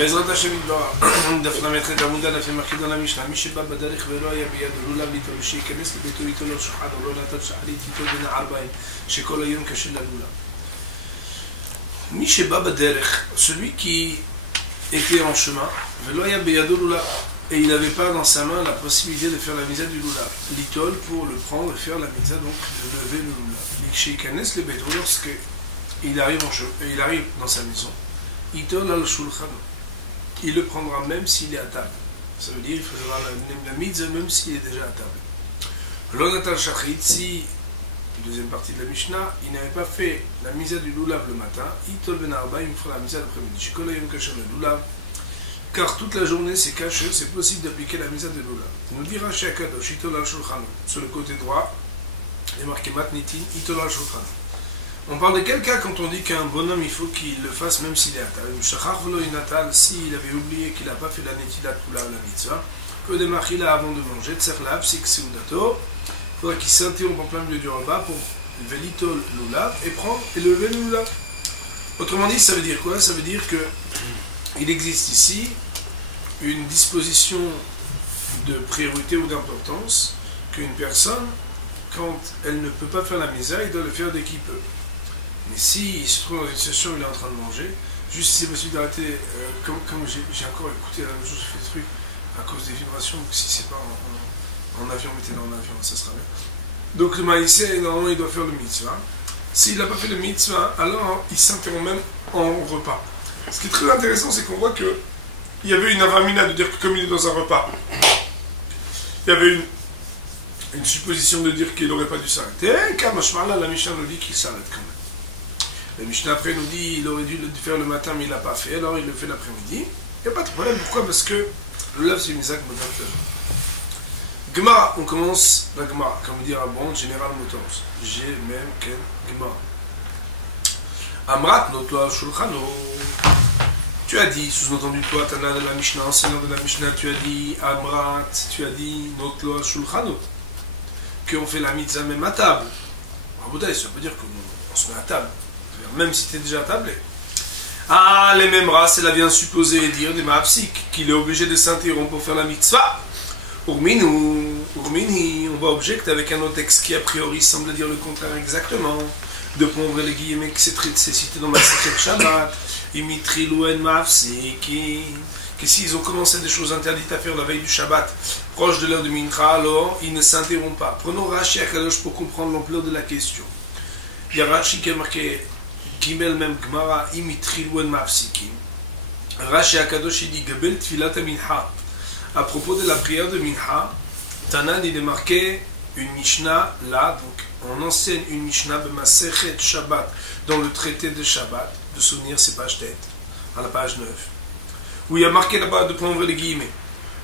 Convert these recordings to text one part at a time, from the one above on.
בעזרת השם יתברך, דף ל"ח עמוד א' ומרחיב על המשנה, מי שבא בדרך ולא היה בידו לולב ליטול, שייכנס לביתו ליטול על שולחן, או לא נתן שחרית ליטול בין הערביים, שכל היום קשה ללולב. מי שבא בדרך, celui qui était en chemin, ולא היה בידו לולב, et il n'avait pas dans sa main la possibilité de faire la misa du lulav, l'itol pour le prendre et faire la misa, donc de lever le lulav. Chéikanes le béton, lorsque il arrive dans sa maison, itol al shulchan, il le prendra même s'il est à table. Ça veut dire qu'il faudra la misa même s'il est déjà à table. L'onatal shachrit, si, deuxième partie de la Mishnah, il n'avait pas fait la misa du lulav le matin, itol ben arba, il me fera la misa l'après-midi. Shikola yom kasher le lulav. Car toute la journée c'est caché, c'est possible d'appliquer la misa de lulav. Nous dira Rashi Akadosh, itol al shulchan, sur le côté droit, il est marqué matnitin, itol al shulchan. On parle de quel cas quand on dit qu'un bonhomme il faut qu'il le fasse même s'il est à table. S'il avait oublié qu'il n'a pas fait la netilat ou la mitzvah, que de machila avant de manger, tserlav, sik seudato, il faudra qu'il s'interrompe en plein milieu du repas pour lever l'itol lulav et prendre et lever le lulav. Autrement dit, ça veut dire quoi? Ça veut dire que il existe ici une disposition de priorité ou d'importance qu'une personne, quand elle ne peut pas faire la misa, il doit le faire dès qu'il peut. Mais s'il se trouve dans une situation où il est en train de manger, juste si c'est possible d'arrêter, comme j'ai encore écouté la même chose, je fais des trucs à cause des vibrations, donc si c'est pas en avion, mettez dans l'avion, ça sera bien. Donc le maïsé, normalement, il doit faire le mitzvah. S'il n'a pas fait le mitzvah, alors il s'interrompt même en repas. Ce qui est très intéressant, c'est qu'on voit qu'il y avait une avamina de dire que comme il est dans un repas, il y avait une supposition de dire qu'il n'aurait pas dû s'arrêter. Car la Mishnah nous dit qu'il s'arrête quand même. La Mishnah après nous dit qu'il aurait dû le faire le matin, mais il ne l'a pas fait, alors il le fait l'après-midi. Il n'y a pas de problème. Pourquoi? Parce que le lave, c'est une Isaac Motor. Gemara, on commence la Gemara, comme dire un bon général Motors. J'ai même Ken Gemara. Amrat notlo shulchano. Tu as dit, sous-entendu toi, Tana de la Mishnah, enseignant de la Mishnah, tu as dit Amrat, tu as dit notlo shulchano, qu'on fait la mitzvah même à table. Rabotai, ça veut dire qu'on se met à table, même si tu es déjà à table. Ah, les mêmes races, elle a bien supposé dire des ma'apsik, qu'il est obligé de s'interrompre pour faire la mitzvah. Urmini, on va objecter avec un autre texte qui a priori semble dire le contraire exactement. De prendre les guillemets que c'est cité dans ma secrète Shabbat, Imitri Louen Mafsiki, que s'ils ont commencé des choses interdites à faire la veille du Shabbat, proche de l'heure de Mincha, alors ils ne s'interrompent pas. Prenons Rashi Akadosh pour comprendre l'ampleur de la question. Il y a Rashi qui a marqué Gimel même Gmara, Imitri Louen Mafsiki. Rashi Akadosh il dit Gabel Tfilat Mincha. À propos de la prière de Mincha, Tanan il est marqué une Mishnah là, donc on enseigne une Mishnah B'Masechet Shabbat dans le traité de Shabbat, de souvenir c'est page tête, à la page 9, où il y a marqué là-bas de prendre les guillemets.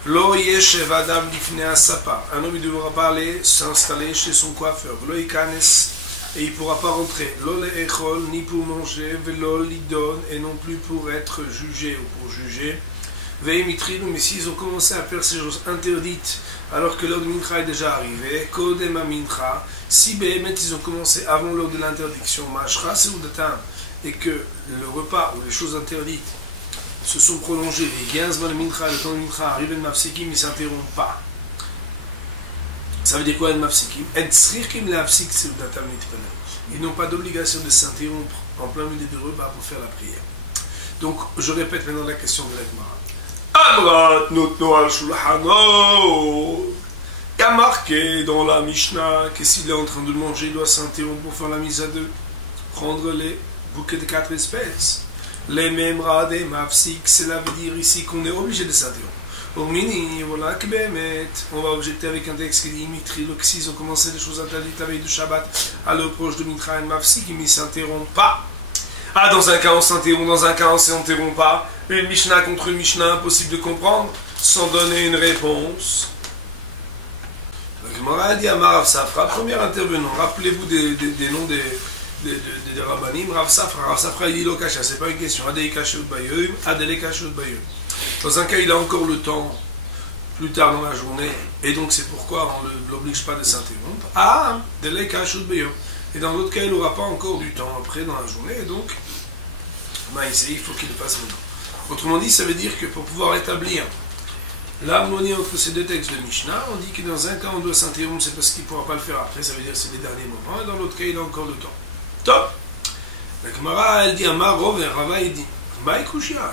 Lo yeshev adam lifnei asapa. Un homme il devra pas aller s'installer chez son coiffeur. Lo ikanes, et il ne pourra pas rentrer. Lo le'echol, ni pour manger, velo lidon, et non plus pour être jugé ou pour juger. Veimitrilu, mais s'ils ont commencé à faire ces choses interdites alors que l'heure de Mincha est déjà arrivée, Kodem Mincha, si Behemet ils ont commencé avant l'heure de l'interdiction, Mashra Seudatam, et que le repas ou les choses interdites se sont prolongées, les 15 de Mincha, le temps de Mincha arrive, le Mafsikim, ils ne s'interrompent pas. Ça veut dire quoi, le Mafsikim? Ils n'ont pas d'obligation de s'interrompre en plein milieu du repas pour faire la prière. Donc, je répète maintenant la question de la Gemara. Amrat notno al shulchano. Il y a marqué dans la Mishnah que s'il est en train de manger, il doit s'interrompre pour faire la mise à deux. Prendre les bouquets de 4 espèces. Les mêmes radés, mafsik, cela veut dire ici qu'on est obligé de s'interrompre. Au mini, voilà que Bémet, on va objecter avec un texte qui dit Mitri, s'ils ont commencé des choses interdites la veille du Shabbat, à l'approche de Mitra et Mafsik, ils ne s'interrompent pas. Ah, dans un cas on s'interrompt, dans un cas on ne s'interrompt pas. Une Mishnah contre une Mishnah, impossible de comprendre, sans donner une réponse. La Gemara a dit à Rav Safra, premier intervenant, rappelez-vous des noms des Rabbanim, Rav Safra il dit Lokasha, c'est pas une question, Adele Kashut Bayum, Adele Kashut Bayum. Dans un cas il a encore le temps, plus tard dans la journée, et donc c'est pourquoi on ne l'oblige pas de s'interrompre. Ah, Adele Kashut Bayum. Et dans l'autre cas, il n'aura pas encore du temps après dans la journée, et donc, il faut qu'il le fasse maintenant. Autrement dit, ça veut dire que pour pouvoir établir l'harmonie entre ces deux textes de Mishnah, on dit que dans un cas on doit s'interrompre, c'est parce qu'il ne pourra pas le faire après, ça veut dire que c'est les derniers moments, et dans l'autre cas il a encore le temps. Top. La Gemara, elle dit Amar Rov et Rava, il dit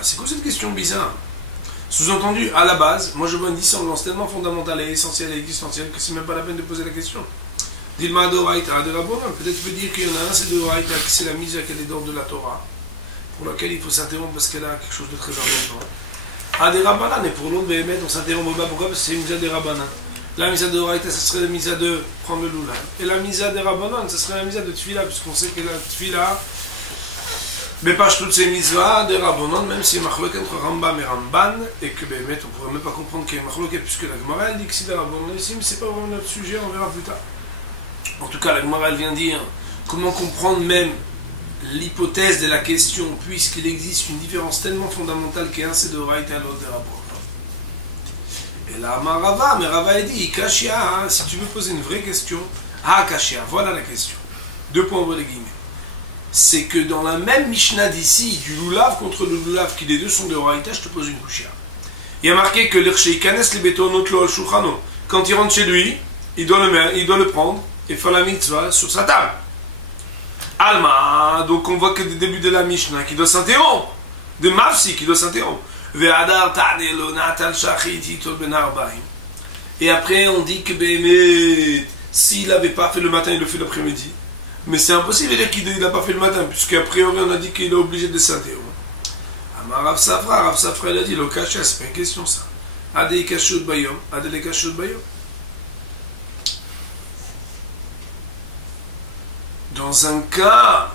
c'est quoi cette question bizarre? Sous-entendu, à la base, moi je vois une dissonance tellement fondamentale et essentielle et existentielle que c'est même pas la peine de poser la question. Dilma d'Oraïta de Rabbanan. Peut-être tu peux dire qu'il y en a un, c'est d'Oraïta, que c'est la mise qu'elle est d'ordre de la Torah, pour laquelle il faut s'interrompre parce qu'elle a quelque chose de très important. Ah, des Rabbanan, et pour l'autre, Béhémet, on s'interrompt pas. Pourquoi? Parce que c'est une mise des Rabbanan. La mise d'Oraïta, ce serait la mise de prendre le Lulav. Et la mise des Rabbanan, ce serait la mise de Tfila, puisqu'on sait que la Tfila, mais pas toutes ces mitzvahs de Rabbanan, même si il y a machloket entre Rambam et Ramban, et que Béhémet, on ne pourrait même pas comprendre qu'il y a machloket, puisque la Gemara, elle dit que c'est des Rabbanan ici, mais c'est pas vraiment notre sujet, on verra plus tard. En tout cas, la Gemara, elle vient dire comment comprendre même l'hypothèse de la question, puisqu'il existe une différence tellement fondamentale qu'un c'est de Raïta et l'autre de Rabbanan. Et là, Rava, mais Rava a dit, Kashia, hein, si tu veux poser une vraie question, ah, Kashia, voilà la question. Deux points entre les guillemets. C'est que dans la même Mishnah d'ici, du Lulav contre le Lulav, qui les deux sont de Raïta, je te pose une Kushia. Il y a marqué que l'Ircheikanes les bétonot lo al shulchano. Quand il rentre chez lui, il doit le prendre et faire la mitzvah sur sa table. Alma, donc on voit que des débuts de la Mishnah qui doit s'interrompre, de Mafsi qui doit s'interrompre. Et après on dit que Béhémet, s'il n'avait pas fait le matin, il le fait l'après-midi. Mais c'est impossible de dire qu'il n'a pas fait le matin, puisqu'à priori on a dit qu'il est obligé de s'interrompre. Rav Safra il a dit, le kasha, c'est pas une question ça. Adé kashut bayom, adé kashut bayom. Dans un cas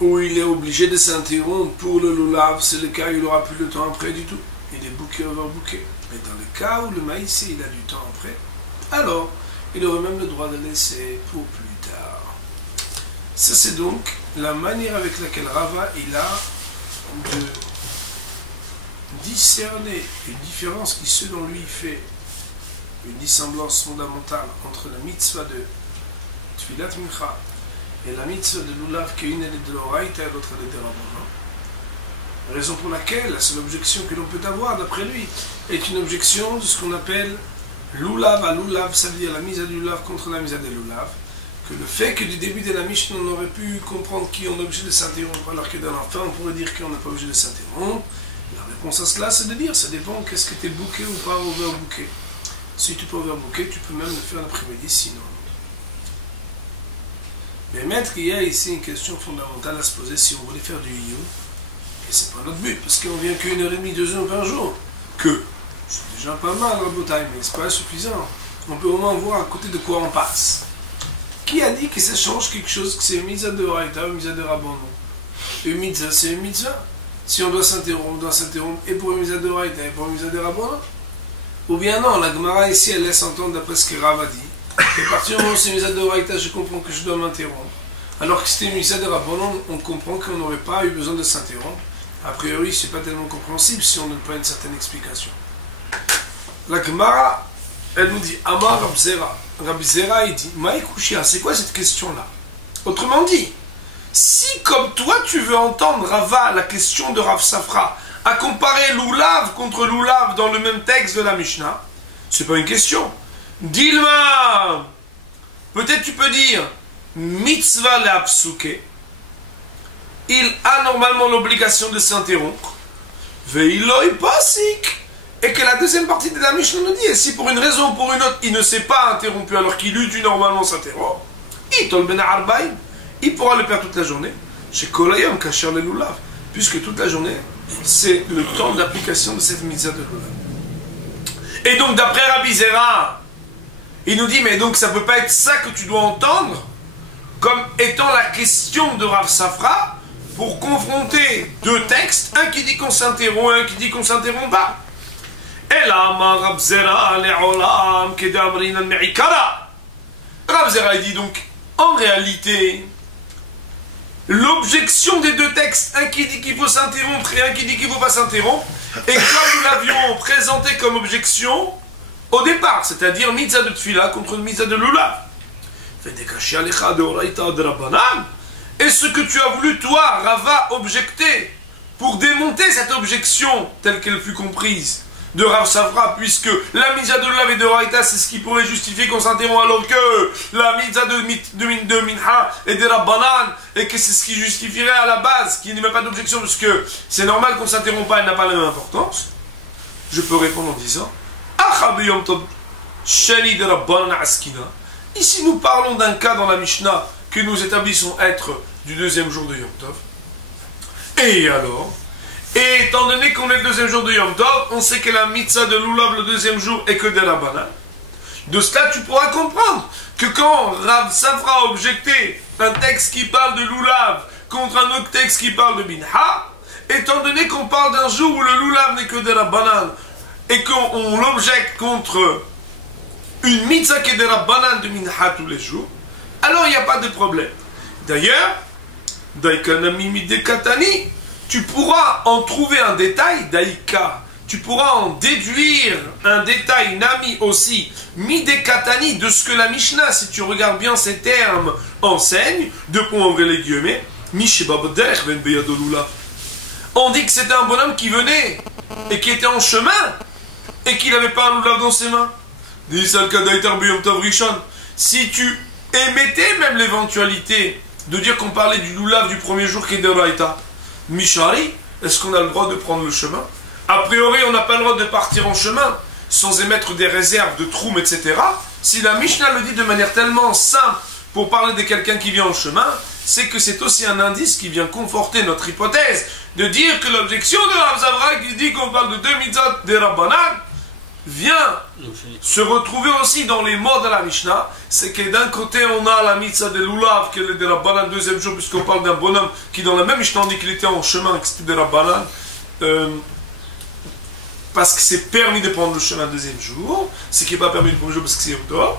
où il est obligé de s'interrompre pour le lulav, c'est le cas où il n'aura plus le temps après du tout. Il est bouqué overbooké. Mais dans le cas où le maïs, il a du temps après, alors il aurait même le droit de laisser pour plus tard. Ça, c'est donc la manière avec laquelle Rava il a de discerner une différence qui, selon lui, fait une dissemblance fondamentale entre la mitzvah de Tfilat Mincha et la mitzvah de Lulav, qui est une elle est de l'Oraïta et l'autre elle est de Rabbanan. Raison pour laquelle la seule objection que l'on peut avoir, d'après lui, est une objection de ce qu'on appelle Lulav à Lulav, ça veut dire la mise à Lulav contre la mise à des Lulav, que le fait que du début de la Mishnah on aurait pu comprendre qu'on est obligé de s'interrompre, alors que dans la fin on pourrait dire qu'on n'est pas obligé de s'interrompre. La réponse à cela, c'est de dire, ça dépend qu'est-ce que tu es booké ou pas overbooké. Si tu peux overbooké, tu peux même le faire l'après-midi, sinon. Mais maître, il y a ici une question fondamentale à se poser si on voulait faire du Iyun. Et c'est pas notre but, parce qu'on vient qu'une heure et demie, 2 heures par jour. C'est déjà pas mal, Rabotai, mais c'est pas suffisant. On peut au moins voir à côté de quoi on passe. Qui a dit que ça change quelque chose, que c'est une mitzvah de Raïta ou une mitzvah de Rabbanan? Une mitzvah, c'est une mitzvah. Si on doit s'interrompre, on doit s'interrompre et pour une mitzvah de Raïta et pour une mitzvah de Rabbanan. Ou bien non, la Gemara ici, elle laisse entendre d'après ce que Rav a dit. Et à partir du moment où c'est une mitzvah de Raïta, je comprends que je dois m'interrompre. Alors que c'était une mitzvah de Rabbanan, on comprend qu'on n'aurait pas eu besoin de s'interrompre. A priori, c'est pas tellement compréhensible si on ne donne pas une certaine explication. La Gemara, elle nous dit, Amar Rabzera. Rabzera, il dit, Maïkouchia, c'est quoi cette question-là? Autrement dit, si comme toi tu veux entendre Rava, la question de Rav Safra, à comparer Lulav contre Lulav dans le même texte de la Mishnah, c'est pas une question. Dilma, peut-être tu peux dire, mitzvah le'apsuke, il a normalement l'obligation de s'interrompre, ve'iloi pasik, et que la deuxième partie de la Mishnah nous dit, et si pour une raison ou pour une autre, il ne s'est pas interrompu alors qu'il eût dû normalement s'interrompre, il pourra le faire toute la journée, chez Kolayam Kasher le Lulav, puisque toute la journée, c'est le temps d'application de cette mitzvah de Lulav. Et donc, d'après Rabbi Zera, il nous dit, mais donc ça ne peut pas être ça que tu dois entendre, comme étant la question de Rav Safra, pour confronter deux textes, un qui dit qu'on s'interrompt et un qui dit qu'on ne s'interrompt pas. Et là, Rav Zera, Rav Zera, il dit donc, en réalité, l'objection des deux textes, un qui dit qu'il faut s'interrompre et un qui dit qu'il ne faut pas s'interrompre, et comme nous l'avions présenté comme objection au départ, c'est-à-dire mitzvah de Tfila contre mitzvah de Lulav. Et ce que tu as voulu, toi, Rava, objecter pour démonter cette objection telle qu'elle fut comprise de Rav Safra, puisque la mitzvah de Lulav et de Raïta, c'est ce qui pourrait justifier qu'on s'interrompt, alors que la mitzvah de Mincha et de Rabbanan, et que c'est ce qui justifierait à la base, qu'il n'y met pas d'objection, parce que c'est normal qu'on s'interrompt pas, elle n'a pas la même importance. Je peux répondre en disant ici nous parlons d'un cas dans la Mishnah que nous établissons être du deuxième jour de Yom Tov. Et alors, et étant donné qu'on est le deuxième jour de Yom Tov, on sait que la mitzvah de Lulav le deuxième jour est que de Rabbanan. De cela, tu pourras comprendre que quand Rav Safra a objecté un texte qui parle de Lulav contre un autre texte qui parle de Mincha, étant donné qu'on parle d'un jour où le Lulav n'est que de Rabbanan et qu'on l'objecte contre une mitzvah qui est de Rabbanan de Mincha tous les jours, alors il n'y a pas de problème. D'ailleurs, Daikanami Midekatani, tu pourras en trouver un détail, Daika, tu pourras en déduire un détail, Nami aussi, Midekatani, de ce que la Mishnah, si tu regardes bien ces termes, enseigne, deux points ouvrés les guillemets, Mishebabodech ben Beyadolula. On dit que c'était un bonhomme qui venait et qui était en chemin et qu'il n'avait pas un lulav dans ses mains. Si tu émettais même l'éventualité de dire qu'on parlait du lulav du premier jour qui est de Raïta, Mishari, est-ce qu'on a le droit de prendre le chemin? A priori, on n'a pas le droit de partir en chemin sans émettre des réserves de troum, etc. Si la Mishnah le dit de manière tellement simple pour parler de quelqu'un qui vient en chemin, c'est que c'est aussi un indice qui vient conforter notre hypothèse de dire que l'objection de Rav Safra qui dit qu'on parle de deux mitzvot de Rabbanan vient se retrouver aussi dans les mots de la Mishnah. C'est que d'un côté on a la mitzvah de Lulav qui est de Rabbanan deuxième jour, puisqu'on parle d'un bonhomme qui dans la même Mishnah dit qu'il était en chemin, que c'était de Rabbanan, parce que c'est permis de prendre le chemin deuxième jour, ce qui n'est pas permis le premier jour parce que c'est Yom Tov.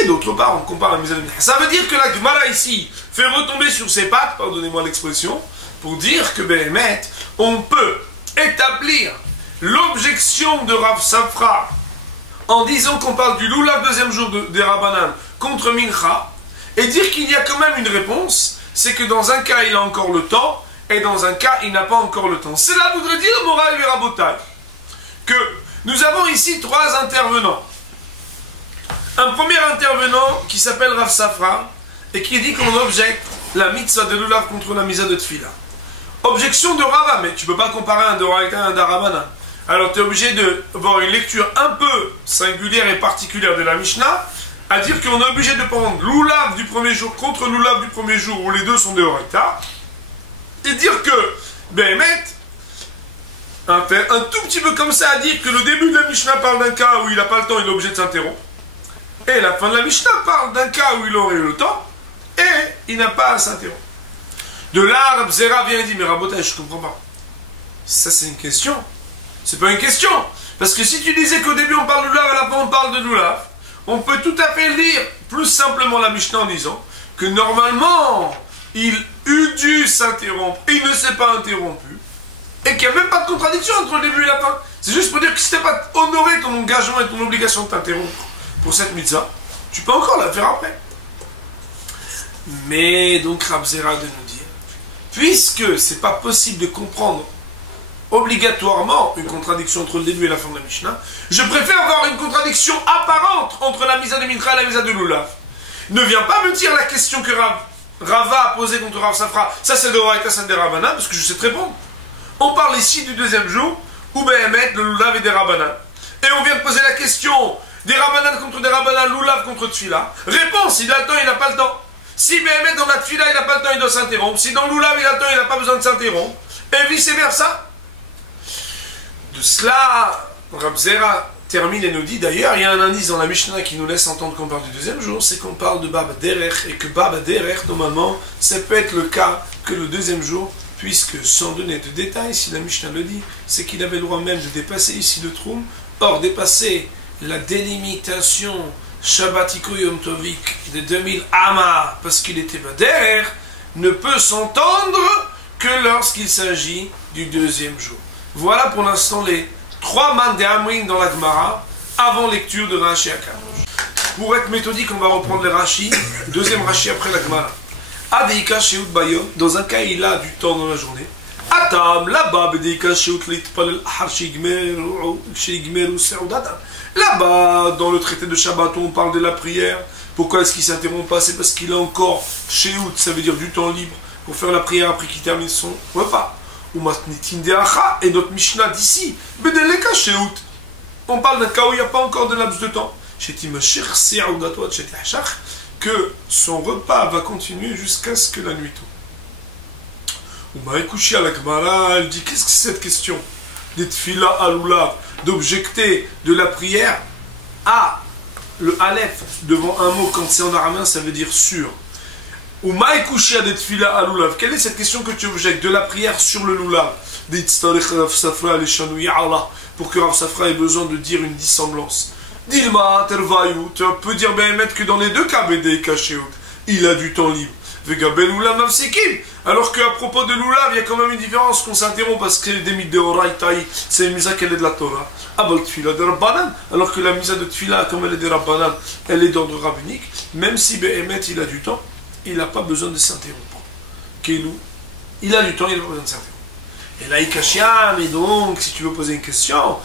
Et d'autre part, on compare la mitzvah de Mincha. Ça veut dire que la Gemara ici fait retomber sur ses pattes, pardonnez-moi l'expression, pour dire que Béhémet, on peut établir l'objection de Rav Safra en disant qu'on parle du Lulav deuxième jour de Rabbanan contre Mincha et dire qu'il y a quand même une réponse, c'est que dans un cas il a encore le temps et dans un cas il n'a pas encore le temps. Cela voudrait dire, Moraï et Rabotai, que nous avons ici trois intervenants. Un premier intervenant qui s'appelle Rav Safra et qui dit qu'on objecte la mitzvah de Lulav contre la mitzvah de Tfila. Objection de Rava, mais tu ne peux pas comparer un de Raïta et un d'Arabana. Alors tu es obligé d'avoir une lecture un peu singulière et particulière de la Mishnah, à dire qu'on est obligé de prendre Lulav du premier jour contre Lulav du premier jour, où les deux sont de Raïta, et dire que Béhémet, un tout petit peu comme ça, à dire que le début de la Mishnah parle d'un cas où il n'a pas le temps, il est obligé de s'interrompre, et la fin de la Mishnah parle d'un cas où il aurait eu le temps, et il n'a pas à s'interrompre. De là, Rab Zera vient et dit, mais Rabotai, je ne comprends pas. Ça, c'est une question. C'est pas une question. Parce que si tu disais qu'au début on parle de Lulav, à la fin on parle de Lulav, on peut tout à fait lire plus simplement la Mishnah en disant que normalement, il eût dû s'interrompre, et il ne s'est pas interrompu, et qu'il n'y a même pas de contradiction entre le début et la fin. C'est juste pour dire que si tu n'as pas honoré ton engagement et ton obligation de t'interrompre pour cette mitzvah, tu peux encore la faire après. Mais donc Rab Zera de nous dire, puisque c'est pas possible de comprendre obligatoirement une contradiction entre le début et la fin de la Mishnah, je préfère avoir une contradiction apparente entre la mitzvah de Mincha et la mitzvah de Lulav. Ne viens pas me dire la question que Rava a posée contre Rav Safra, ça c'est de Raïta, ça c'est de Rabbanan, parce que je sais te répondre. On parle ici du deuxième jour, où Béhémet, le Lulav et des Rabbanan. Et on vient de poser la question des Rabbanan contre des Rabbanan, Lulav contre Tfila. Réponse, il a le temps, il n'a pas le temps. Si Béhémet dans la Tfila, il n'a pas le temps, il doit s'interrompre. Si dans Lulav, il a le temps, il n'a pas besoin de s'interrompre. Et vice versa. De cela, Rab Zera termine et nous dit, d'ailleurs, il y a un indice dans la Mishnah qui nous laisse entendre qu'on parle du deuxième jour, c'est qu'on parle de Baba Derech, et que Baba Derech, normalement, ça peut être le cas que le deuxième jour, puisque sans donner de détails, si la Mishnah le dit, c'est qu'il avait le droit même de dépasser ici le Troum. Or, dépasser la délimitation Shabbatiko Yom Tovik de 2000 Amma, parce qu'il était Bader, ne peut s'entendre que lorsqu'il s'agit du deuxième jour. Voilà pour l'instant les trois man de Amrin dans la Gemara, avant lecture de Rashi Akadosh. Pour être méthodique, on va reprendre les Rashi, deuxième Rashi après la Gemara. Adeika Sheut Bayom, dans un cas il a du temps dans la journée, Atam, là-bas, là-bas, dans le traité de Shabbat, on parle de la prière. Pourquoi est-ce qu'il ne s'interrompt pas? C'est parce qu'il a encore sheut, ça veut dire du temps libre, pour faire la prière après qu'il termine son repas. Et notre Mishnah d'ici, on parle d'un cas où il n'y a pas encore de laps de temps. Que son repas va continuer jusqu'à ce que la nuit tombe. Elle dit, qu'est-ce que c'est cette question d'objecter de la prière à le Aleph devant un mot, quand c'est en araméen, ça veut dire sur. Quelle est cette question que tu objectes de la prière sur le lulav? Pour que Rav Safra ait besoin de dire une dissemblance. Dilma, tervayu, tu peux dire que dans les deux cas, il a du temps libre. Alors qu'à propos de l'oulav, il y a quand même une différence qu'on s'interrompt parce que des mitzvot de Horaïtaï, c'est une misa qu'elle est de la Torah. Alors que la misa de Tfila, comme elle est de Rabbanan, elle est d'ordre rabbinique. Même si Behemet il a du temps, il n'a pas besoin de s'interrompre. Kelou, il a du temps, il n'a pas besoin de s'interrompre. Et là, il cache, mais donc, si tu veux poser une question,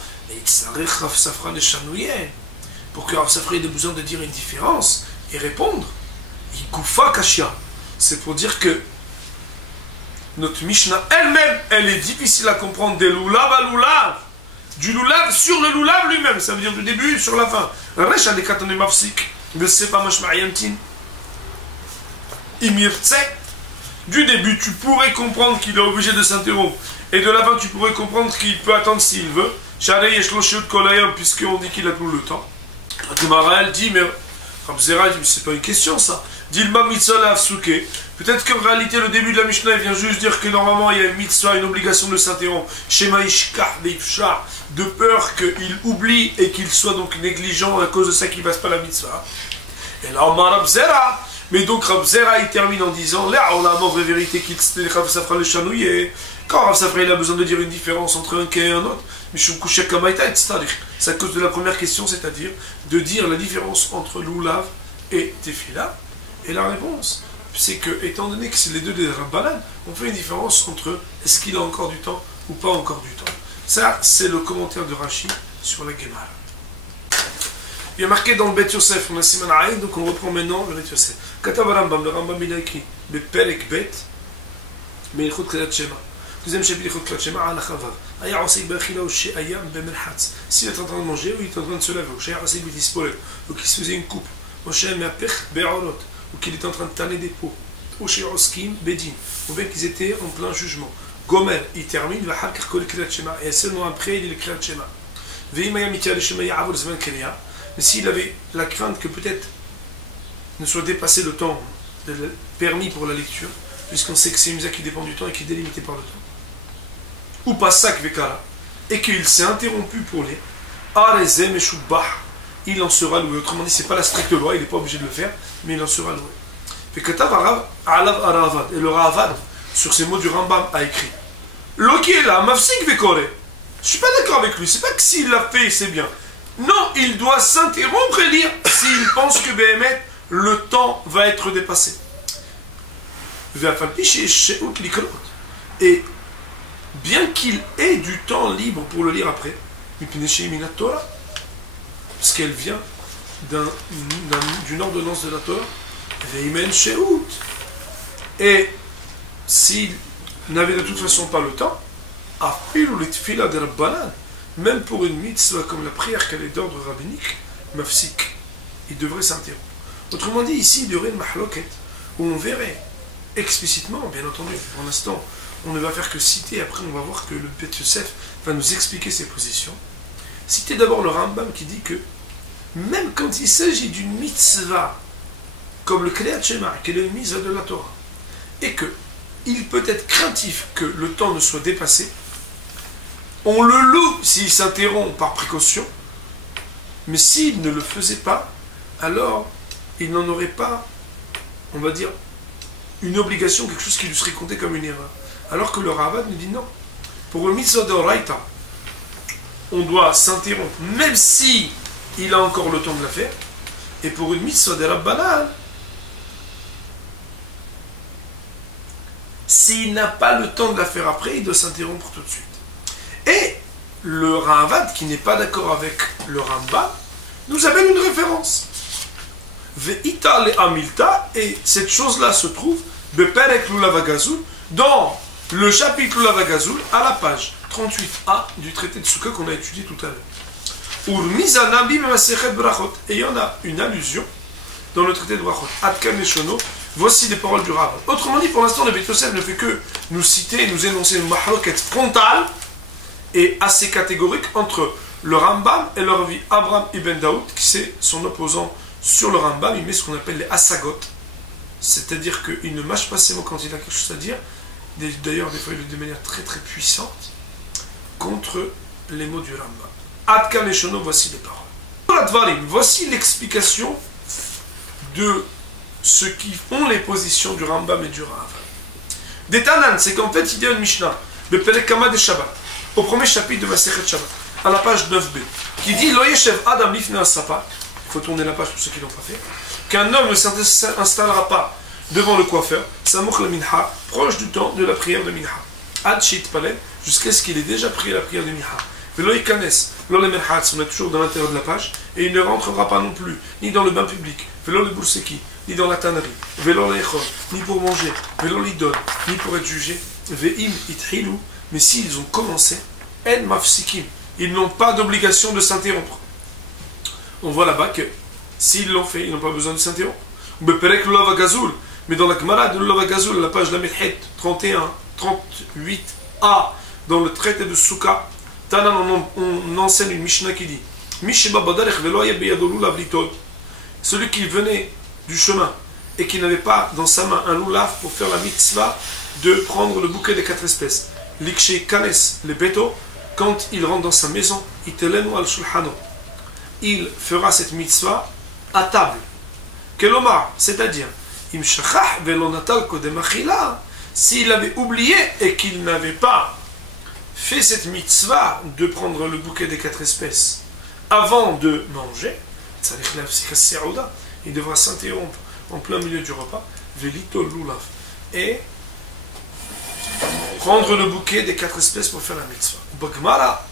pour que Rav Safra ait besoin de dire une différence et répondre, il koufa kashia. C'est pour dire que notre Mishnah elle-même, elle est difficile à comprendre des loulav à loulav. Du loulav sur le loulav lui-même, ça veut dire du début sur la fin. Du début, tu pourrais comprendre qu'il est obligé de s'interrompre. Et de la fin, tu pourrais comprendre qu'il peut attendre s'il veut. Puisqu'on dit qu'il a tout le temps. Elle dit, mais Rabzera dit, c'est pas une question ça. Dilma mitzvah afsuke. Peut-être qu'en réalité, le début de la Mishnah vient juste dire que normalement il y a une mitzvah, une obligation de s'interrompre. Shema ishkar beifshar, de peur qu'il oublie et qu'il soit donc négligent à cause de ça qu'il ne fasse pas la mitzvah. Et là, on m'a Rabzera. Mais donc Rav Zera il termine en disant là on a la vraie vérité qu'il Rav Safra le chanouillé. Quand Rav Safra il a besoin de dire une différence entre un cas et un autre, c'est à cause de la première question, c'est-à-dire de dire la différence entre l'oulav et tefila. Et la réponse, c'est que étant donné que c'est les deux des Rabbanan, on fait une différence entre est-ce qu'il a encore du temps ou pas encore du temps. Ça c'est le commentaire de Rashi sur la Gemara. Il y a marqué dans le Bet Yosef, on a Siman Aïn, donc on reprend maintenant le Bet Yosef. Katav Rambam, le Rambam il a écrit Beperek Bet, Meichut Kriyat Shema. Deuxième chapitre, Meichut Kriyat Shema, Halakha Vav. Aya Asik Bachila ou She'ayam Bemerhatz. S'il est en train de manger ou il est en train de se laver, ou She'ayam Asik Betispolel, ou qu'il se faisait une coupe, ou She'ayam Mapech Be'orot, ou qu'il est en train de tanner des pots, ou She'ayam Oskim Bedin, ou bien qu'ils étaient en plein jugement. Gomer, il termine, va Halkar Kol Kriyat Shema, et seulement après il est le Kriyat Shema. Ve'imaya Mitia le Shema Ya'avol Zman Kenya. Mais s'il avait la crainte que peut-être ne soit dépassé le temps permis pour la lecture, puisqu'on sait que c'est une misa qui dépend du temps et qui est délimitée par le temps, ou pas sac vekara, et qu'il s'est interrompu pour lire, arezem et shubah, il en sera loué. Autrement dit, c'est pas la stricte loi, il n'est pas obligé de le faire, mais il en sera loué. Et le Ravad, sur ces mots du Rambam, a écrit Loki est là, mafsik vekore. Je suis pas d'accord avec lui, c'est pas que s'il l'a fait, c'est bien. Non, il doit s'interrompre et lire s'il pense que Béhémet, le temps va être dépassé. Et bien qu'il ait du temps libre pour le lire après, parce qu'elle vient d'une ordonnance de la Torah, et s'il n'avait de toute façon pas le temps, même pour une mitzvah comme la prière qu'elle est d'ordre rabbinique, mafsik, il devrait s'interrompre. Autrement dit, ici, il y aurait une mahloket, où on verrait explicitement, bien entendu, pour l'instant, on ne va faire que citer, après on va voir que le Bet Yosef va nous expliquer ses positions. Citer d'abord le Rambam qui dit que, même quand il s'agit d'une mitzvah, comme le Kriyat Shema, qui est une mitzvah de la Torah, et que il peut être craintif que le temps ne soit dépassé, on le loue s'il s'interrompt par précaution, mais s'il ne le faisait pas, alors il n'en aurait pas, on va dire, une obligation, quelque chose qui lui serait compté comme une erreur. Alors que le Ravad nous dit non. Pour le mitzvah de Horaïta, on doit s'interrompre, même si il a encore le temps de la faire. Et pour une mitzvah de Rabbanan, s'il n'a pas le temps de la faire après, il doit s'interrompre tout de suite. Et le Ravad, qui n'est pas d'accord avec le Rambam, nous amène une référence. Ve'ita le amilta, et cette chose-là se trouve beperek lulav hagazul, dans le chapitre lulav hagazul, à la page 38a du traité de Souka qu'on a étudié tout à l'heure. Et il y en a une allusion dans le traité de Brachot. Adkan Meshono, voici les paroles du Rav. Autrement dit, pour l'instant, le Beit Yosef ne fait que nous citer et nous énoncer une mahloket frontale et assez catégorique entre le Rambam et le Ravi Abraham ibn Daoud, qui c'est son opposant sur le Rambam. Il met ce qu'on appelle les asagot, c'est-à-dire qu'il ne mâche pas ses mots quand il a quelque chose à dire. D'ailleurs, des fois, il le dit de manière très très puissante contre les mots du Rambam. Adkan Meshono, voici les paroles. Voici l'explication de ceux qui font les positions du Rambam et du Rav. Des Tanan, c'est qu'en fait, il y a une Mishnah, le Pelekama de Shabbat, au premier chapitre de Masechet Shabbat, à la page 9b, qui dit Lo yeshev Adam lifnei as-sapa, il faut tourner la page pour ceux qui ne l'ont pas fait, qu'un homme ne s'installera pas devant le coiffeur, Samouk le Minha, proche du temps de la prière de Minha, Ad Shit Palel, jusqu'à ce qu'il ait déjà prié la prière de Minha. Velo Ikanes, Lo le Merhatz, on est toujours dans l'intérieur de la page, et il ne rentrera pas non plus, ni dans le bain public, Velo le Bourseki, ni dans la tannerie, Velo le Echol, ni pour manger, Velo l'idol, ni pour être jugé, Ve'im Ithilu, mais s'ils ont commencé, En Mafsikim, ils n'ont pas d'obligation de s'interrompre. On voit là-bas que s'ils l'ont fait, ils n'ont pas besoin de s'interrompre. Beperek Lulav hagazul, mais dans la Gemara de Lulav hagazul, la page Lamelhet 31, 38a, dans le traité de Souka, Tanan, on enseigne une Mishnah qui dit celui qui venait du chemin et qui n'avait pas dans sa main un lulav pour faire la mitzvah de prendre le bouquet des 4 espèces. Likshe kanes le beto, quand il rentre dans sa maison, itelenu al shulhano, il fera cette mitzvah à table. Kelomar, c'est-à-dire, im shachach velonatal kodem achila, s'il avait oublié et qu'il n'avait pas fait cette mitzvah de prendre le bouquet des 4 espèces avant de manger, il devra s'interrompre en plein milieu du repas, et prendre le bouquet des 4 espèces pour faire la mitzvah. Bagmara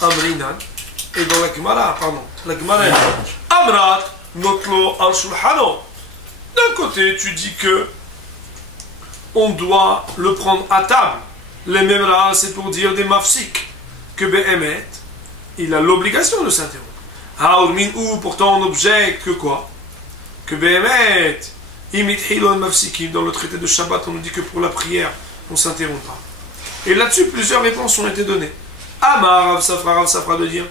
Amrinan, et dans la Gemara, la Gemara Amrat Notlo al Shulhano. D'un côté, tu dis que on doit le prendre à table. Les mêmes là, c'est pour dire des mafsik, que Behemet, il a l'obligation de s'interrompre. Haourmin ou, pourtant on objecte que quoi? Que Behemet, imithilon mafsikim, dans le traité de Shabbat, on nous dit que pour la prière, on ne s'interrompt pas. Et là-dessus, plusieurs réponses ont été données. Amar Rav Safra de dire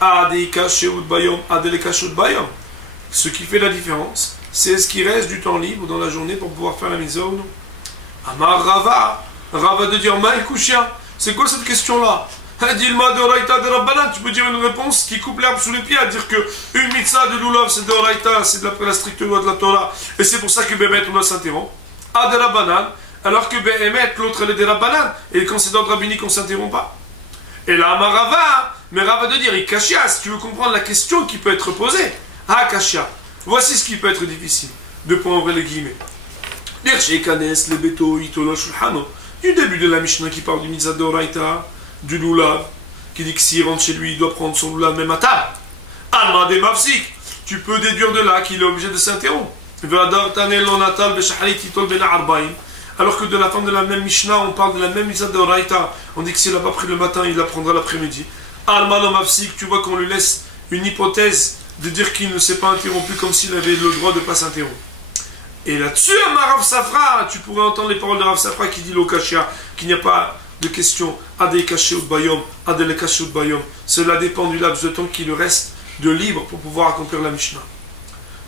Adeika Sheoud Bayom, Adeleka Sheoud Bayom. Ce qui fait la différence, c'est ce qui reste du temps libre dans la journée pour pouvoir faire la mitzvah ou non. Amar Rava de dire Maïkouchia, c'est quoi cette question-là? Dilma de Oraita de Rabbanan, tu peux dire une réponse qui coupe l'herbe sous les pieds, à dire que une mitzvah de Lulav c'est de Oraita, c'est d'après la stricte loi de la Torah, et c'est pour ça que Bémet on doit s'interrompre. A de Rabbanan, alors que Bémet, l'autre elle est de Rabbanan, et quand c'est d'ordre rabbinique on ne s'interrompt pas. Et là, Rava, mais Rava de dire Ikashia, si tu veux comprendre la question qui peut être posée, ah Kashia, voici ce qui peut être difficile, deux points ouvrés les guillemets. Le beto itolo shulhano. Du début de la Mishnah qui parle du mitzvah d'Oraita, du lulav, qui dit que s'il rentre chez lui, il doit prendre son lulav même à table. Alma de mafsik, tu peux déduire de là qu'il est obligé de s'interrompre. Alors que de la fin de la même Mishnah, on parle de la même mitzvah d'Oraita, on dit que s'il n'a pas pris le matin, il la prendra l'après-midi. Alma de mafsik, tu vois qu'on lui laisse une hypothèse de dire qu'il ne s'est pas interrompu comme s'il avait le droit de ne pas s'interrompre. Et là-dessus, Rav Safra, tu pourrais entendre les paroles de Rav Safra qui dit l'Okashia, qu'il n'y a pas de question Adel Kaché ou Bayom, Adel Kaché ou Bayom. Cela dépend du laps de temps qui lui reste de libre pour pouvoir accomplir la Mishnah.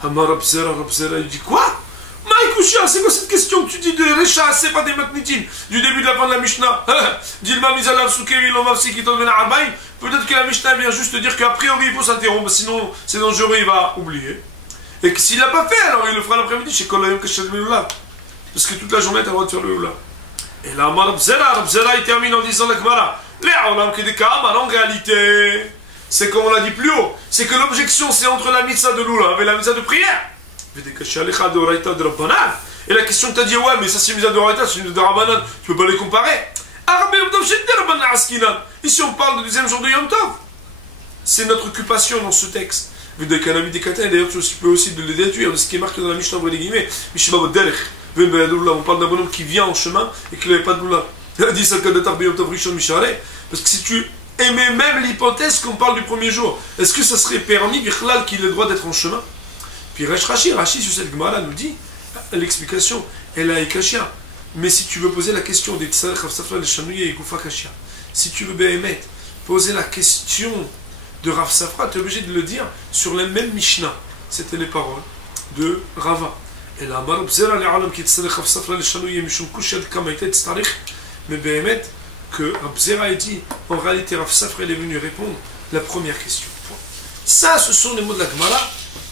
Amar Rav Zera, il dit quoi? Maïkouchia, c'est quoi cette question que tu dis de Recha, c'est pas des Matnitin, du début de la fin de la Mishnah? Dilma Mizalav Soukeri, Lomavsi qui tombe à Arbaïm. Peut-être que la Mishnah vient juste dire qu'a priori il faut s'interrompre, sinon c'est dangereux, il va oublier. Et que s'il l'a pas fait, alors il le fera l'après-midi chez Kolayom Kachel Lulav. Parce que toute la journée, tu as le droit de faire le Lulav. Et là, Rab Zera, il termine en disant la Gemara, en réalité, c'est comme on l'a dit plus haut, c'est que l'objection c'est entre la mitzvah de Lulav et la mitzvah de prière. Et la question que tu as dit, ouais, mais ça c'est une de Raïta, c'est une de Rabbanan, tu peux pas les comparer. Ici on parle du deuxième jour de Yom Tov. C'est notre occupation dans ce texte. D'ailleurs, tu peux aussi le déduire de ce qui est marqué dans la Mishnah, on parle d'un bonhomme qui vient en chemin et qui n'avait pas de doula. Parce que si tu aimais même l'hypothèse qu'on parle du premier jour, est-ce que ça serait permis qu'il ait le droit d'être en chemin? Puis Rashi sur cette Gemara nous dit l'explication, elle a Ekashia. Mais si tu veux poser la question des Tzarech Rav le Shanouye et Goufa Kashia, si tu veux Behemet poser la question de Rav Safra, tu es obligé de le dire sur la même Mishnah. C'était les paroles de Rava. Et là, mais Behemet, que Rav Zera a dit, en réalité Rav Safra est venu répondre la première question. Ça, ce sont les mots de la Gemara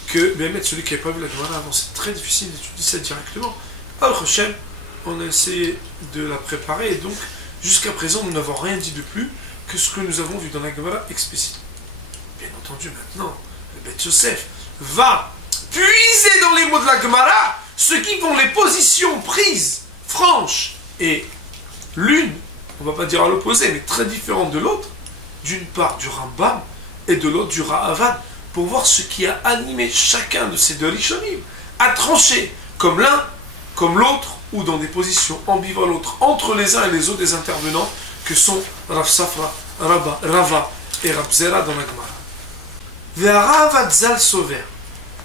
que Behemet, celui qui n'avait pas vu la Gemara avant, c'est très difficile d'étudier ça directement. Alors, Hachem, on a essayé de la préparer et donc, jusqu'à présent, nous n'avons rien dit de plus que ce que nous avons vu dans la Gemara explicite. Bien entendu, maintenant, le Beth Yosef va puiser dans les mots de la Gemara ceux qui vont les positions prises, franches, et l'une, on ne va pas dire à l'opposé, mais très différente de l'autre, d'une part du Rambam et de l'autre du Ra'avad, pour voir ce qui a animé chacun de ces deux Rishonim à trancher, comme l'un, comme l'autre, ou dans des positions ambivalentes entre les uns et les autres des intervenants que sont Rav Safra, Rava et Rav Zera dans la Gemara. Ve'aravad zal sover.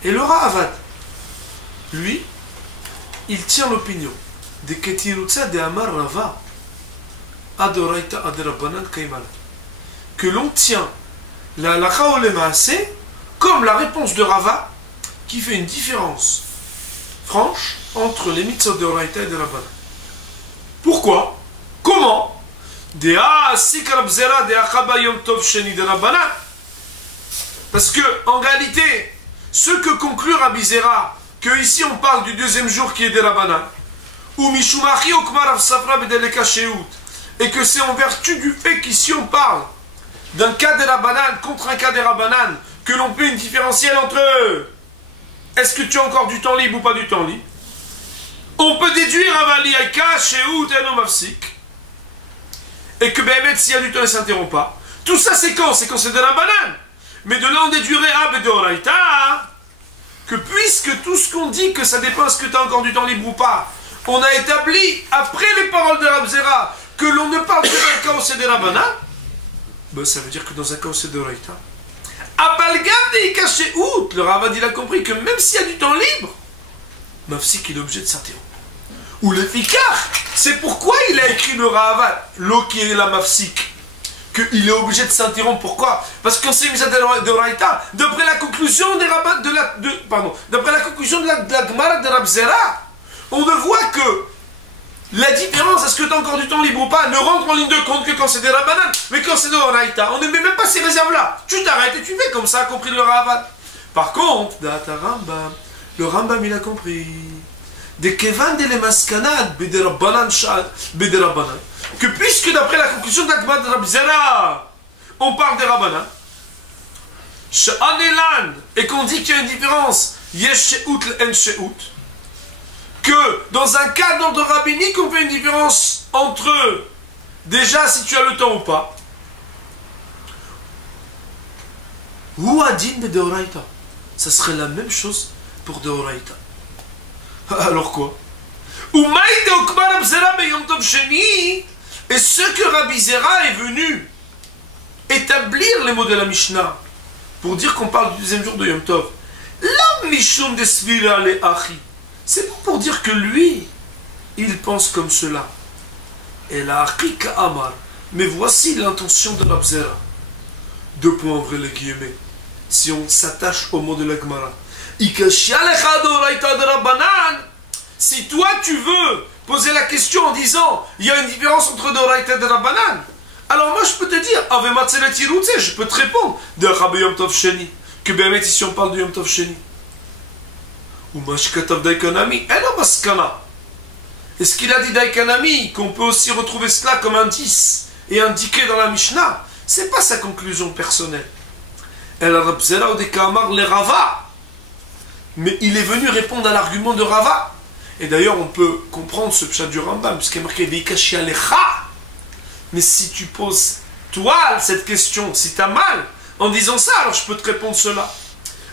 Et le Ra'avad, lui, il tient l'opinion de Ketirutza de Amar Rava Adoraita Aderabanan Kaimal, que l'on tient la halakha ou le maaseh comme la réponse de Rava qui fait une différence franche entre les mitzvot de Oraita et de Rabbanan. Pourquoi? Comment? Parce que, en réalité, ce que conclut Rabbi Zera, que ici on parle du deuxième jour qui est des Rabbanan, ou Mishumachi Okmar Safra Bedeleka Sheut, et que c'est en vertu du fait qu'ici on parle d'un cas des Rabbanan contre un cas des Rabbanan, que l'on peut une différentielle entre eux. Est-ce que tu as encore du temps libre ou pas du temps libre? On peut déduire Avaliaika, Sheut, et Mafsik. Et que Béhémet, s'il y a du temps, il ne s'interrompt pas. Tout ça, c'est quand? C'est quand c'est de la banane. Mais de là, on déduirait Abedoraita, que puisque tout ce qu'on dit, que ça dépend est-ce que tu as encore du temps libre ou pas, on a établi, après les paroles de Rav Zera, que l'on ne parle que d'un cas où c'est de la banane, ben, ça veut dire que dans un cas où c'est de Raïta, le Ravad il a compris que même s'il y a du temps libre, Mafsik il est obligé de s'interrompre. Ou le Fikar, c'est pourquoi il a écrit le Ravad, l'eau qui est la Mafsik, qu'il est obligé de s'interrompre. Pourquoi? Parce qu'on s'est mis à de Raïta, d'après la conclusion des Rabbats d'après la conclusion de la Gemara de Rav Zera, on ne voit que la différence, est-ce que tu as encore du temps libre ou pas, ne rentre en ligne de compte que quand c'est des Rabbanan, mais quand c'est de Oraïta, on ne met même pas ces réserves-là. Tu t'arrêtes et tu fais comme ça, compris le Ravad. Par contre, le Rambam il a compris. De Kevan de l'Emaskanad, Bede Rabbanan, que puisque d'après la conclusion de la Gemara de Rav Zera, on parle des Rabbanan, Sha'anelan, et qu'on dit qu'il y a une différence, Yesh She'ut l'en She'ut, que dans un cas d'ordre rabbinique, on fait une différence entre déjà si tu as le temps ou pas. Ou adin de Deoraita. Ça serait la même chose pour Deoraita. Alors quoi? Et ce que Rabbi Zera est venu établir les mots de la Mishnah pour dire qu'on parle du deuxième jour de Yom Tov. La Mishum de Svira le Achi. C'est pas pour dire que lui, il pense comme cela. Et la Hakika Amar. Mais voici l'intention de Rav Zera. Deux points en vrai les guillemets. Si on s'attache au mot de la Gemara. Si toi tu veux poser la question en disant il y a une différence entre Doraita et Rabbanan, alors moi je peux te dire, je peux te répondre de Rabbi Yom Tov Sheni. Que bien ici on parle de Yom Tov Sheni. Est-ce qu'il a dit Daikanami qu'on peut aussi retrouver cela comme indice et indiqué dans la Mishnah? C'est pas sa conclusion personnelle. Mais il est venu répondre à l'argument de Rava. Et d'ailleurs, on peut comprendre ce pshat du Rambam, puisqu'il est marqué Vikashi Alecha. Mais si tu poses, toi, cette question, si tu as mal, en disant ça, alors je peux te répondre cela.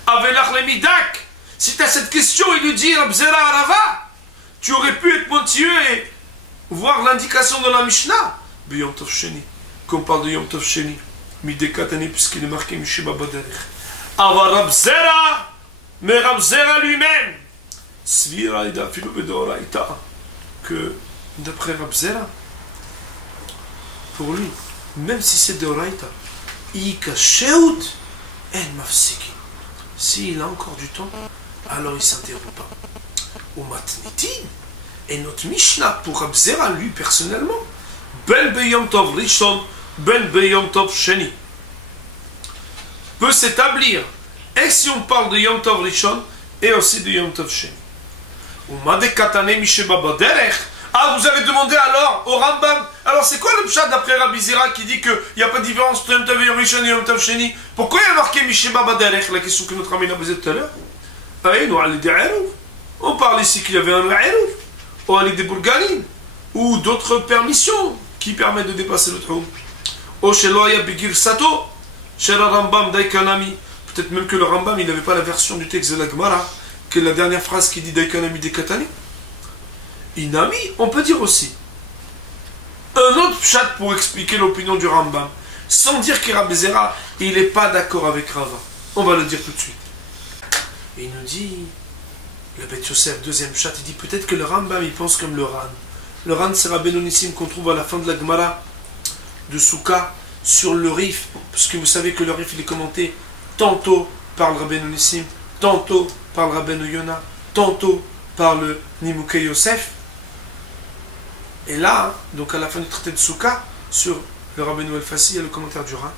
Avelach Lemidak, si tu as cette question, il lui dit Rabzera Arava, tu aurais pu être pointilleux et voir l'indication dans la Mishnah. Yom Tov Sheni, qu'on parle de Yom Tov Sheni, Midekatani, puisqu'il est marqué Mishima Baderech. Ava Rabzera, mais Rabzera lui-même, Svira Ida Filo Bedoraita, que d'après Rabzera, pour lui, même si c'est Doraita, Ika Sheut en Mafsiki. S'il a encore du temps, alors il ne s'interrompt pas. Ou Matnitin, et notre Mishnah pour Rabzera, lui personnellement, Ben Beyom Tov Rishon, Ben Beyom Tov Sheni, peut s'établir. Et si on parle de Yom Tov Rishon et aussi de Yom Tov Sheni. Ou Madekatane Misheba Baderech. Ah, vous avez demandé alors au Rambam. Alors c'est quoi le pshat d'après Rabbi Zera qui dit qu'il n'y a pas de différence entre Yom Tov Rishon et Yom Tov Sheni? Pourquoi il y a marqué Misheba Baderech? La question que notre ami a posée tout à l'heure. On parle ici qu'il y avait un Eruv, ou Ali des Bourgalines, ou d'autres permissions qui permettent de dépasser le trou. Ou Sheloya Bigir Sato, Shera Rambam Daikanami. Peut-être même que le Rambam, il n'avait pas la version du texte de la Gemara, que la dernière phrase qui dit Daikanami Dekatani. Inami, on peut dire aussi un autre pshat pour expliquer l'opinion du Rambam, sans dire que Rabbi Zera, il n'est pas d'accord avec Rava. On va le dire tout de suite. Et il nous dit, le Beth Yosef, deuxième pshat, il dit peut-être que le Rambam, il pense comme le Ran. Le Ran, c'est Rabbeinu Nissim qu'on trouve à la fin de la Gemara de Souka sur le Rif, parce que vous savez que le Rif, il est commenté tantôt par le Rabbeinu Nissim, tantôt par le Rabbeinu Yona, tantôt par le Nimukei Yosef. Et là, donc à la fin du traité de Souka, sur le Rabbeinu El-Fassi, il y a le commentaire du Ran.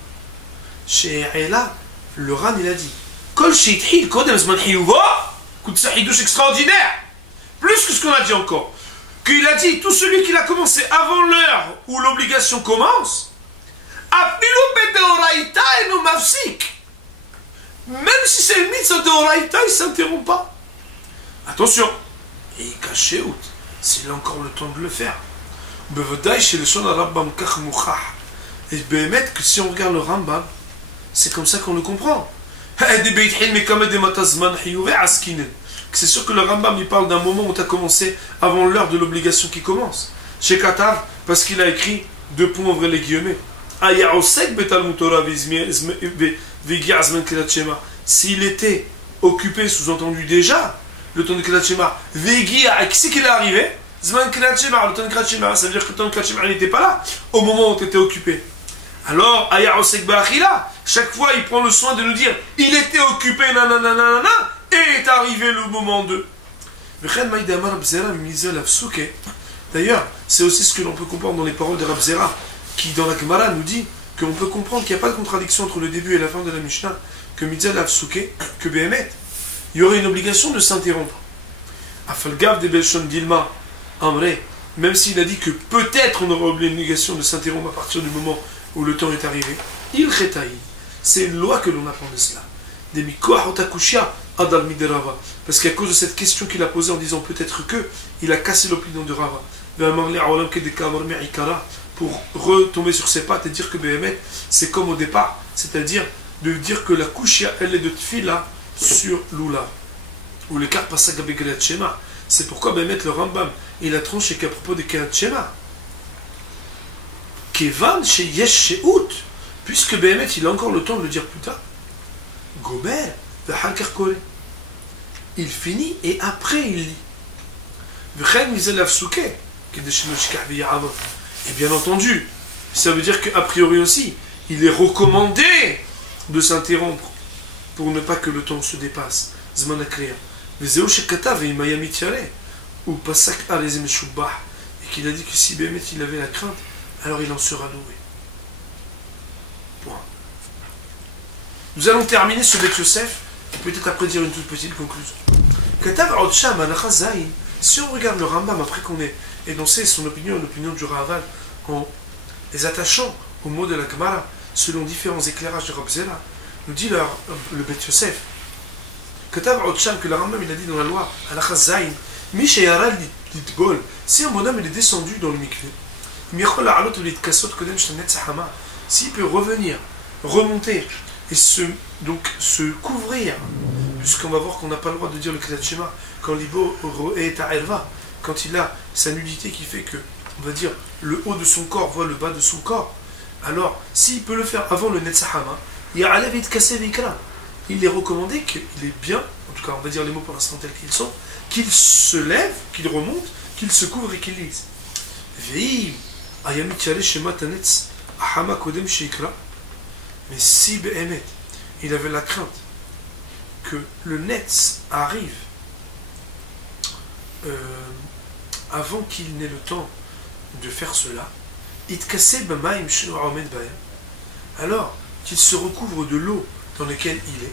Chez Ela, le Ran, il a dit Kol Sheithil Kodem Zman Hiyuva, coup de sahidouche extraordinaire, plus que ce qu'on a dit encore. Qu'il a dit, tout celui qui a commencé avant l'heure où l'obligation commence, même si c'est une mitzvah de Horaïta, il ne s'interrompt pas. Attention, et il cache out, s'il a encore le temps de le faire. Et bémet que si on regarde le Rambam, c'est comme ça qu'on le comprend. C'est sûr que le Rambam il parle d'un moment où tu as commencé avant l'heure de l'obligation qui commence. Chez Katav, parce qu'il a écrit deux points ouvrez les guillemets. S'il était occupé, sous-entendu déjà, le temps de Kilat Shema, qui c'est qu'il est arrivé? Zman Kilat Shema, le temps de Kilat Shema, ça veut dire que le temps de Kilat Shema n'était pas là, au moment où tu étais occupé. Alors, chaque fois il prend le soin de nous dire il était occupé, nanana, et est arrivé le moment de. D'ailleurs, c'est aussi ce que l'on peut comprendre dans les paroles de Rab Zera, qui dans la Gemara nous dit qu'on peut comprendre qu'il n'y a pas de contradiction entre le début et la fin de la Mishnah, que Mitzvah Afsuke, que Behemet, il y aurait une obligation de s'interrompre. Afalgav de Belshon Dilma, Amré, même s'il a dit que peut-être on aurait l'obligation de s'interrompre à partir du moment où le temps est arrivé, il retaï. C'est une loi que l'on apprend de cela. Parce qu'à cause de cette question qu'il a posée en disant peut-être que, il a cassé l'opinion de Rava. Pour retomber sur ses pattes et dire que Behemet, c'est comme au départ, c'est-à-dire de dire que la kushia, elle est de tfila sur l'oula. Ou le car pasak begelat shema. C'est pourquoi Behemet, le Rambam, il a tranché qu'à propos de Kerat Shema. Kevan chez Yesh Sheout, puisque Behemet, il a encore le temps de le dire plus tard. Gomer, il finit et après il lit. Et bien entendu, ça veut dire qu'a priori aussi, il est recommandé de s'interrompre pour ne pas que le temps se dépasse. Zman akriya. Ou pasak alezem shubah. Et qu'il a dit que si Behemet il avait la crainte, alors il en sera loué. Point. Nous allons terminer ce Beth Yosef et peut-être après dire une toute petite conclusion. Si on regarde le Rambam après qu'on ait énoncé son opinion et l'opinion du Ravad en les attachant aux mots de la Gemara selon différents éclairages de Rab Zera, nous dit le Beth Yosef que le Rambam il a dit dans la loi Mishayara l'itgol. Si un bonhomme il est descendu dans le mikvé, s'il peut revenir, remonter et se couvrir, puisqu'on va voir qu'on n'a pas le droit de dire le Kriyat Shema quand l'ibo est à Erva, quand il a sa nudité qui fait que, on va dire, le haut de son corps voit le bas de son corps, alors s'il peut le faire avant le Netzahama, il est recommandé qu'il est bien, en tout cas on va dire les mots pour l'instant tels qu'ils sont, qu'il se lève, qu'il remonte, qu'il se couvre et qu'il lise. Mais si Behemet, il avait la crainte que le Netz arrive avant qu'il n'ait le temps de faire cela, alors qu'il se recouvre de l'eau dans laquelle il est.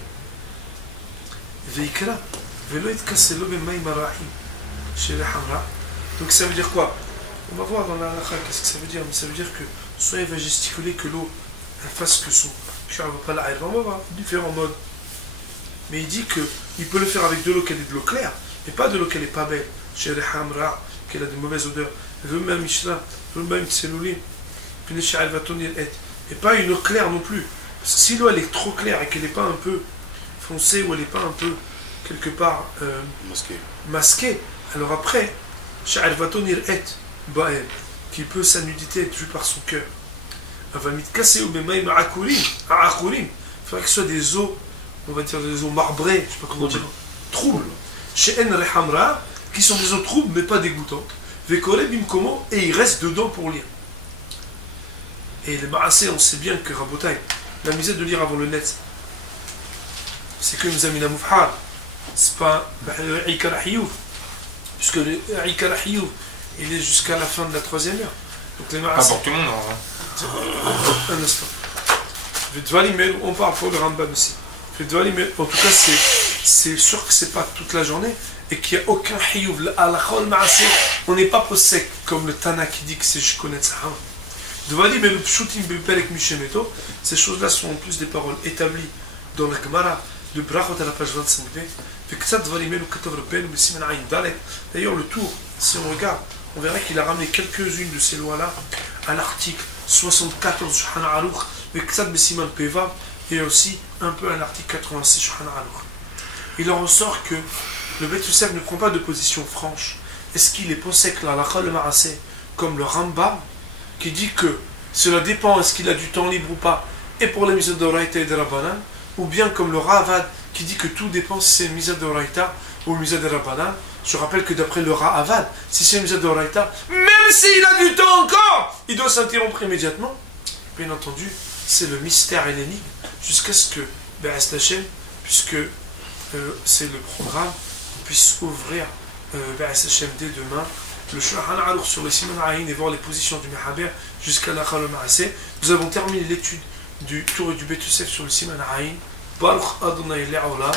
Donc ça veut dire quoi? On va voir dans la halakha qu'est-ce que ça veut dire, mais ça veut dire que soit il va gesticuler que l'eau elle fasse que son cœur ne va pas la on va voir différents modes. Mais il dit qu'il peut le faire avec de l'eau qui est de l'eau claire, mais pas de l'eau qui n'est pas belle, qu'elle a de mauvaises odeurs, et pas une eau claire non plus. Parce que si l'eau elle est trop claire et qu'elle n'est pas un peu foncée ou elle n'est pas un peu quelque part masquée, alors après, qui peut sa nudité être vue par son cœur. Il faudrait que ce soit des eaux, on va dire des eaux marbrées, je ne sais pas comment dire, troubles. Chez En qui sont des eaux troubles mais pas dégoûtantes. Et il reste dedans pour lire. Et les Ma'asé, on sait bien que Rabotai, la misère de lire avant le net, c'est que nous avons mis la Moufhar. C'est pas Ikar Hiyou. Puisque le Ikar Hiyou, il est jusqu'à la fin de la 3e heure. Donc les Ma'asé. Pas pour tout le monde, hein. Un instant. On parle pour le Rambam ici. En tout cas, c'est sûr que c'est pas toute la journée et qu'il n'y a aucun Hiyou. On n'est pas possède comme le Tana qui dit que c'est je connais ça. Ces choses-là sont en plus des paroles établies dans la Gemara de Brachot à la page 25b. D'ailleurs, le tour, si on regarde, on verra qu'il a ramené quelques-unes de ces lois-là à l'article 74 Shulchan Aruch, et aussi un peu à l'article 86 Shulchan Aruch. Il en ressort que le Beit Yosef ne prend pas de position franche. Est-ce qu'il est possède la halakha le Ma'aseh comme le Rambam qui dit que cela dépend est-ce qu'il a du temps libre ou pas, et pour les mises d'Oraïta et de Rabbanan, ou bien comme le Ravad qui dit que tout dépend si c'est mise d'Oraïta ou mise de Rabbanan. Je rappelle que d'après le Ravad, si c'est mise d'Oraïta, même s'il a du temps encore, il doit s'interrompre immédiatement. Bien entendu, c'est le mystère et l'énigme, jusqu'à ce que, puisque c'est le programme, on puisse ouvrir dès demain le Shulchan Aruch sur le Siman Ayin et voir les positions du Mehaber jusqu'à la Chal Ma'aseh. Nous avons terminé l'étude du Tour et du Beit Yosef sur le Siman Ayin. Baruch Adonai Le'olam.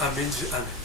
Amen ve Amen.